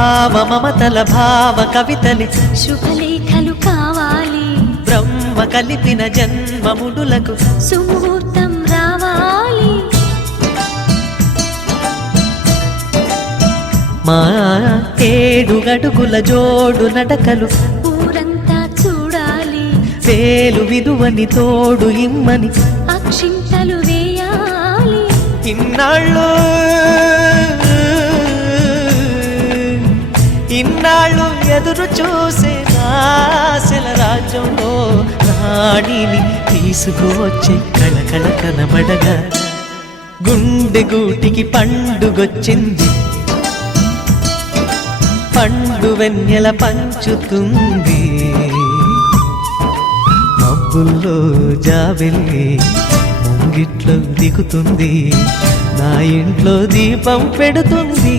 భావ మమతల భావ కవితలి శుభలేఖలు కావాలి బ్రహ్మ కలిపిన జన్మముడులకు సుముహూర్తం రావాలి మా 7 అడుగుల జోడు నడకలు ఊరంతా చూడాలి వేలు విలువని తోడు ఇమ్మని అక్షింతలు వేయాలి ఇన్నాళ్ళు ఎదురు చూసే ఆశల రాజ్యంలో రాణిని తీసుకువచ్చే కళకళ కనబడగా గుండె గూటికి పండుగొచ్చింది పండు వెన్నెల పంచుతుంది మబ్బుల్లో జాబెల్లి ముంగిట్లో దిగుతుంది నా ఇంట్లో దీపం పెడుతుంది